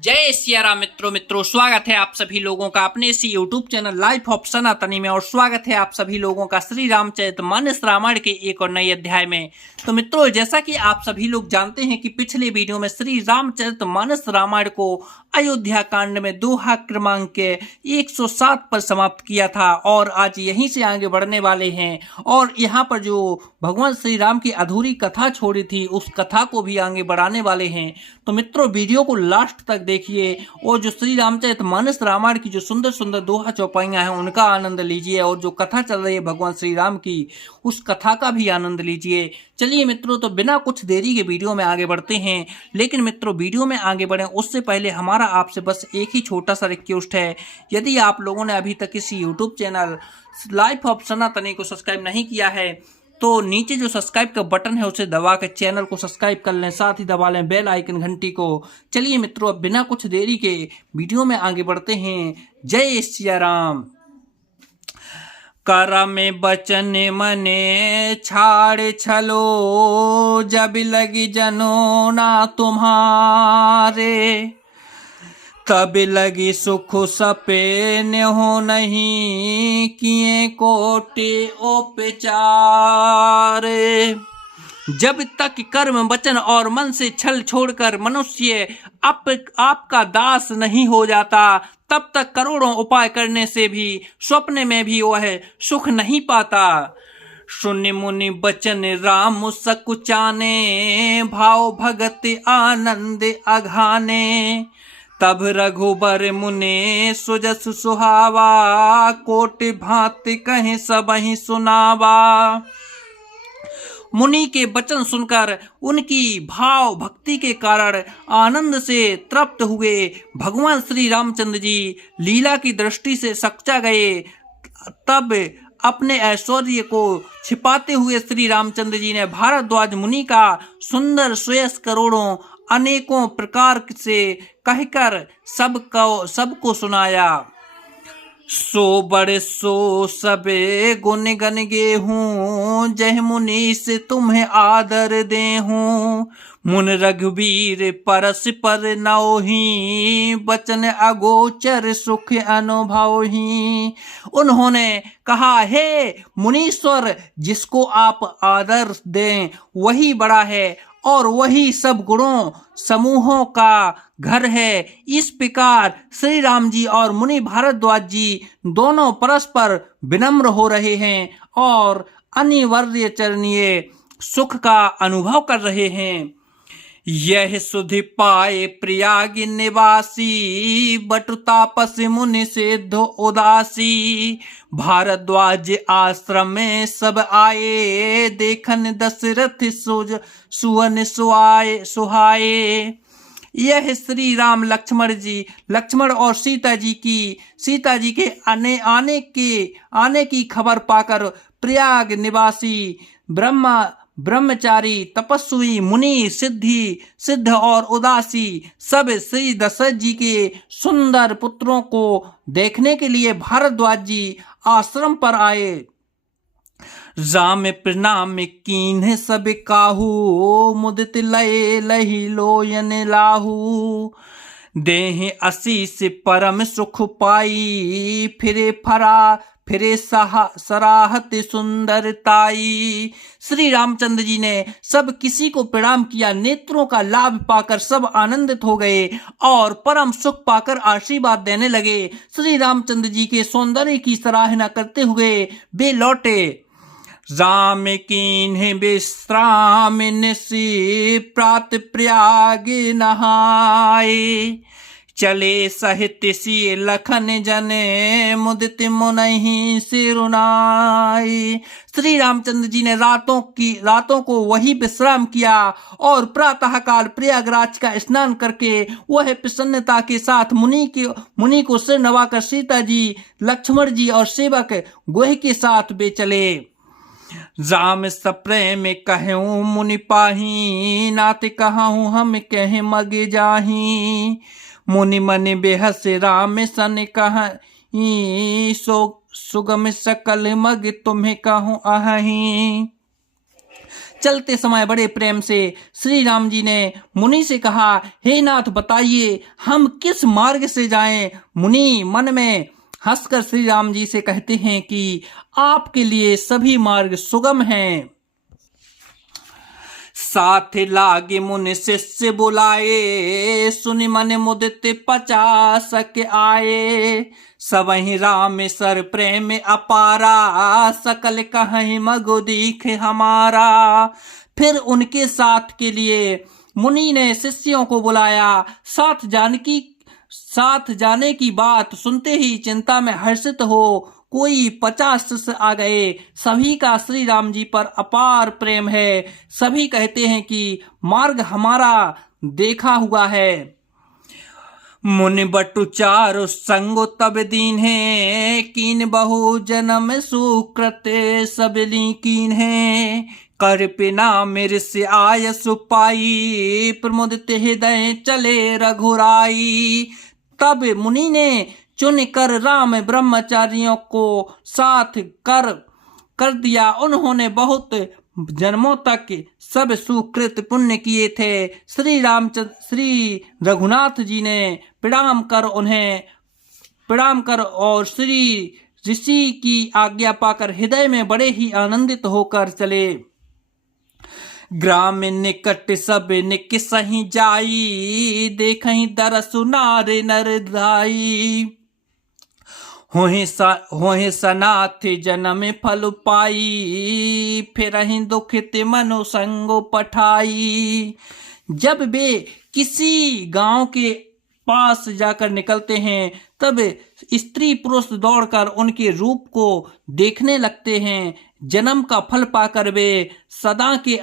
जय सिया राम मित्रों स्वागत है आप सभी लोगों का अपने इसी यूट्यूब चैनल लाइफ ऑफ सनातनी में। और स्वागत है आप सभी लोगों का श्री रामचरितमानस रामायण के एक और नए अध्याय में। तो मित्रों, जैसा कि आप सभी लोग जानते हैं कि पिछले वीडियो में श्री रामचरितमानस रामायण को अयोध्या कांड में दोहा क्रमांक के 107 पर समाप्त किया था और आज यहीं से आगे बढ़ने वाले हैं। और यहाँ पर जो भगवान श्री राम की अधूरी कथा छोड़ी थी उस कथा को भी आगे बढ़ाने वाले हैं। तो मित्रों, वीडियो को लास्ट तक देखिए और जो श्री रामचरितमानस रामायण की जो सुंदर सुंदर दोहा चौपाइयां हैं उनका आनंद लीजिए और जो कथा चल रही है भगवान श्री राम की उस कथा का भी आनंद लीजिए। चलिए मित्रों, तो बिना कुछ देरी के वीडियो में आगे बढ़ते हैं। लेकिन मित्रों, वीडियो में आगे बढ़े उससे पहले हमारा आपसे बस एक ही छोटा सा रिक्वेस्ट है। यदि आप लोगों ने अभी तक इस यूट्यूब चैनल लाइफ ऑफ सनातनी को सब्सक्राइब नहीं किया है तो नीचे जो सब्सक्राइब का बटन है उसे दबा के चैनल को सब्सक्राइब कर लें, साथ ही दबा लें बेल आइकन घंटी को। चलिए मित्रों, अब बिना कुछ देरी के वीडियो में आगे बढ़ते हैं। जय सिया राम। कर में बचन मने छाड़ छलो, जब लगी जनो ना तुम्हारे, तब लगी सुख सपे न हो नहीं, किए कोटि उपचार। जब तक कर्म वचन और मन से छल छोड़कर मनुष्य आपका दास नहीं हो जाता तब तक करोड़ों उपाय करने से भी स्वप्न में भी वह सुख नहीं पाता। सुनि मुनि बचन राम सकुचाने, भाव भगत आनंद अघाने, तब रघुबर मुने सुजस सुहावा, कोटि भांति कहीं सबहि सुनावा। मुनि के वचन सुनकर उनकी भाव भक्ति के कारण आनंद से तृप्त हुए भगवान श्री रामचंद्र जी लीला की दृष्टि से सच्चा गए। तब अपने ऐश्वर्य को छिपाते हुए श्री रामचंद्र जी ने भारद्वाज मुनि का सुंदर श्रेयस करोड़ों अनेकों प्रकार से कहकर सबको सुनाया। सो बड़े सो सबे गुण गन गे हूँ, जय मुनि से तुम्हें आदर दे हूँ। मुन रघुवीर परस पर नौही, बचन अगोचर सुख अनुभव ही। उन्होंने कहा, हे मुनीश्वर, जिसको आप आदर दें वही बड़ा है और वही सब गुणों समूहों का घर है। इस प्रकार श्री राम जी और मुनि भारद्वाज जी दोनों परस्पर विनम्र हो रहे हैं और अनिवार्य चरणीय सुख का अनुभव कर रहे हैं। यह सुधि पाए प्रयाग निवासी, बटु तापस मुनि सिद्ध उदासी। भारद्वाज आश्रम में सब आए, देखन दशरथ सुवन सुहाए। यह श्री राम लक्ष्मण और सीता जी के आने की खबर पाकर प्रयाग निवासी ब्रह्मचारी तपस्वी मुनि सिद्ध और उदासी सब श्री दशरथ जी के सुंदर पुत्रों को देखने के लिए भारद्वाज जी आश्रम पर आए। राम प्रणाम कीन्ह सब काहू, मुदित लय लही लोयन लाहू। देह आशीष परम सुख पाई, फिरे सराहत सुंदरताई। श्री रामचंद्र जी ने सब किसी को प्रणाम किया। नेत्रों का लाभ पाकर सब आनंदित हो गए और परम सुख पाकर आशीर्वाद देने लगे। श्री रामचंद्र जी के सौंदर्य की सराहना करते हुए वे लौटे। राम कीन्ह विश्राम निशि, प्रात प्रयाग नहाए। चले सहित सी लखन जने, मुदित मुनहि सिरुनाई। श्री रामचंद्र जी ने रातों को वही विश्राम किया और प्रातः काल प्रयागराज का स्नान करके वह प्रसन्नता के साथ मुनि को सिर नवाकर सीता जी, लक्ष्मण जी और सेवक गोह के साथ वे चले। राम सप्रेम कहूँ मुनि पाही, नाथ कहूँ हम कह मग जाही। मुनि मन बेहस राम सन कहीं, सुगम सकल मग तुम्हें कहूँ अहि। चलते समय बड़े प्रेम से श्री राम जी ने मुनि से कहा, हे नाथ बताइए हम किस मार्ग से जाएं। मुनि मन में हंसकर श्री राम जी से कहते हैं कि आपके लिए सभी मार्ग सुगम हैं। साथ लागे मुनि शिष्य बुलाए, सुनि मन मुदित 50 के आए। सबहि राम सर प्रेम अपारा, सकल कहीं मगो दीख हमारा। फिर उनके साथ के लिए मुनि ने शिष्यों को बुलाया। साथ जाने की बात सुनते ही चिंता में हर्षित हो कोई 50 शिष्य आ गए। सभी का श्री राम जी पर अपार प्रेम है। सभी कहते हैं कि मार्ग हमारा देखा हुआ है। मुनि बटु चारु संगो तब दीन है, कीन बहु जन्म सुकृत सबली कीन है। कर पिना मेरे से आय सुपाई, प्रमुदित हृदय चले रघुराई। तब मुनि ने चुन कर राम ब्रह्मचारियों को साथ कर दिया। उन्होंने बहुत जन्मों तक सब सुकृत पुण्य किए थे। श्री रघुनाथ जी ने प्रणाम कर और श्री ऋषि की आज्ञा पाकर हृदय में बड़े ही आनंदित होकर चले। ग्राम निकट सब निक सही जाई, देखहि दरसु नार नर दाई। होहि सनाथ जन्म फल पाई, फिरहि दुखित मनु संगो पठाई। जब वे किसी गांव के पास जाकर निकलते हैं तब स्त्री पुरुष दौड़कर उनके रूप को देखने लगते हैं। जन्म का फल पाकर वे सदा के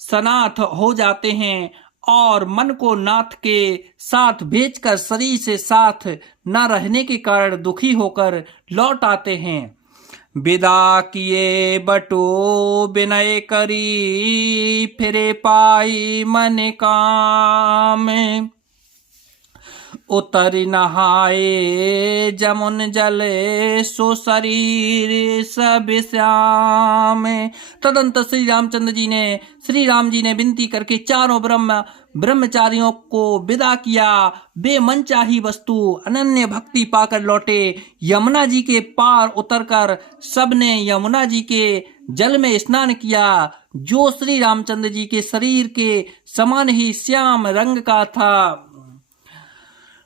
सनाथ हो जाते हैं और मन को नाथ के साथ भेजकर शरीर से साथ न रहने के कारण दुखी होकर लौट आते हैं। विदा किए बटो विनय करी, फिरे पाई मन काम। उतर नहाए जमुन जले, सो शरीर सब श्याम। तदंतर श्री राम जी ने विनती करके चारों ब्रह्मचारियों को विदा किया। वे मनचाही वस्तु अनन्य भक्ति पाकर लौटे। यमुना जी के पार उतरकर सबने यमुना जी के जल में स्नान किया, जो श्री रामचंद्र जी के शरीर के समान ही श्याम रंग का था।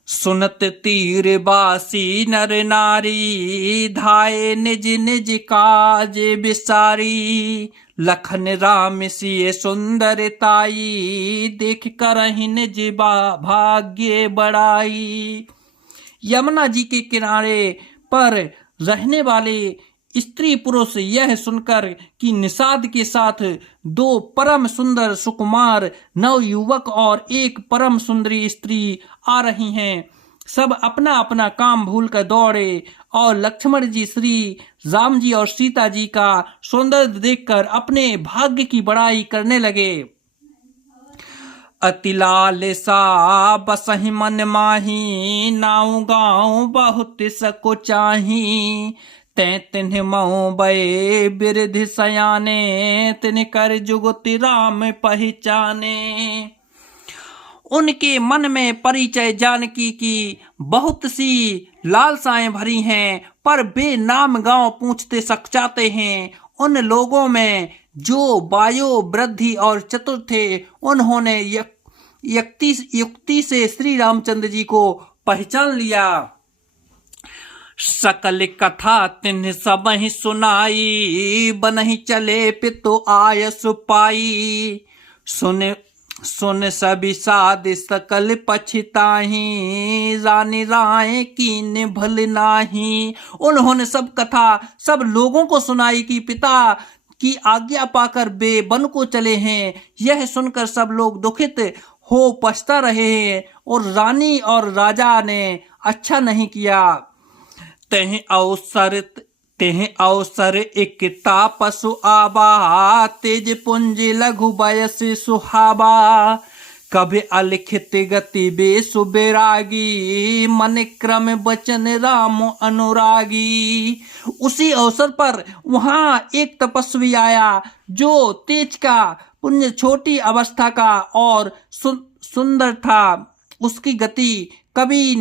सुनत तीर बासी नर नारी, धाये निज निज काज बिसारी। लखन राम सिय सुंदर ताई, देख करहि निज भाग्य बड़ाई। यमुना जी के किनारे पर रहने वाले स्त्री पुरुष यह सुनकर कि निषाद के साथ 2 परम सुंदर सुकुमार नव युवक और एक परम सुंदरी स्त्री आ रही हैं, सब अपना अपना काम भूलकर दौड़े और लक्ष्मण जी, श्री राम जी और सीता जी का सौंदर्य देखकर अपने भाग्य की बड़ाई करने लगे। अति लाल सा बसहि मन माही, नाऊ गाँव बहुत सको चाही। तिन्ह मऊ बये बिरधि सयाने, तिन्ह कर जुगति राम पहचाने। उनके मन में परिचय जानकी की बहुत सी लालसाएं भरी हैं, पर वे नाम गांव पूछते सकचाते हैं। उन लोगों में जो बायो वृद्धि और चतुर थे, उन्होंने युक्ति से श्री रामचंद्र जी को पहचान लिया। सकल कथा तिन्ह सबहि सुनाई, बनहि चले पितु आयस पाई। सुन सभी साध सकल पछताही, रानी राय कीन भल नाही। उन्होंने सब कथा सब लोगों को सुनाई कि पिता की आज्ञा पाकर वे वन को चले हैं। यह सुनकर सब लोग दुखित हो पछता रहे हैं और रानी और राजा ने अच्छा नहीं किया। तेह अवसर एक तापसु आबा, तेज पुंज लघु बयस सुहाबा। कभी अलिखित गति बेसु बैरागी, मन क्रम वचन राम अनुरागी। उसी अवसर पर वहां एक तपस्वी आया जो तेज का पुण्य, छोटी अवस्था का और सुंदर था। उसकी गति कभी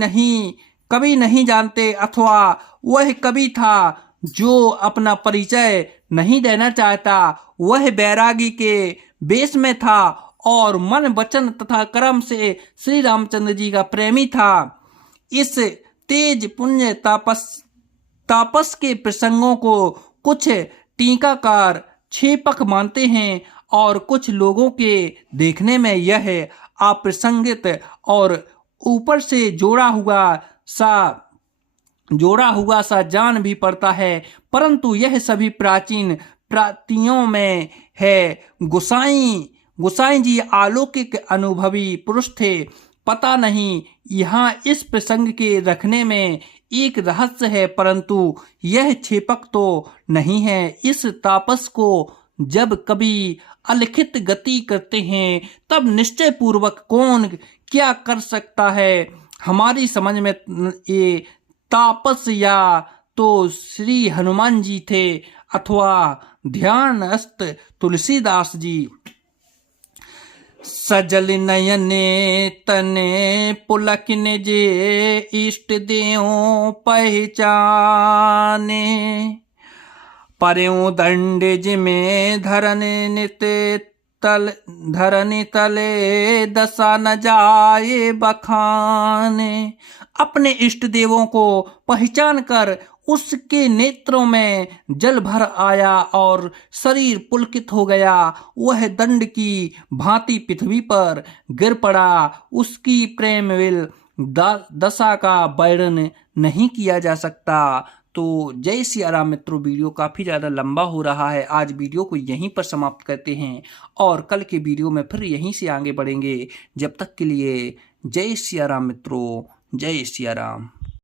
नहीं जानते, अथवा वह कवि था जो अपना परिचय नहीं देना चाहता। वह बैरागी के वेश में था और मन वचन तथा कर्म से श्री रामचंद्र जी का प्रेमी था। इस तेज पुण्य तापस के प्रसंगों को कुछ टीकाकार क्षेपक मानते हैं और कुछ लोगों के देखने में यह अप्रसंगित और ऊपर से जोड़ा हुआ सा जान भी पड़ता है, परंतु यह सभी प्राचीन प्रातियों में है। गोसाई जी अलौकिक अनुभवी पुरुष थे। पता नहीं यहाँ इस प्रसंग के रखने में एक रहस्य है, परंतु यह क्षेपक तो नहीं है। इस तापस को जब कभी अलिखित गति करते हैं तब निश्चय पूर्वक कौन क्या कर सकता है। हमारी समझ में ये तापस या तो श्री हनुमान जी थे अथवा ध्यानस्थ तुलसीदास जी। सजल नयने तने पुलकिन जे इष्ट देओ पहचाने, पर्यों दंड जिमें धरनी तले दशा न जाए बखाने। अपने इष्ट देवों को पहचान कर उसके नेत्रों में जल भर आया और शरीर पुलकित हो गया। वह दंड की भांति पृथ्वी पर गिर पड़ा। उसकी प्रेमविल दशा का वर्णन नहीं किया जा सकता। तो जय सिया राम मित्रों, वीडियो काफ़ी ज़्यादा लंबा हो रहा है। आज वीडियो को यहीं पर समाप्त करते हैं और कल के वीडियो में फिर यहीं से आगे बढ़ेंगे। जब तक के लिए जय सिया राम मित्रों, जय सिया राम।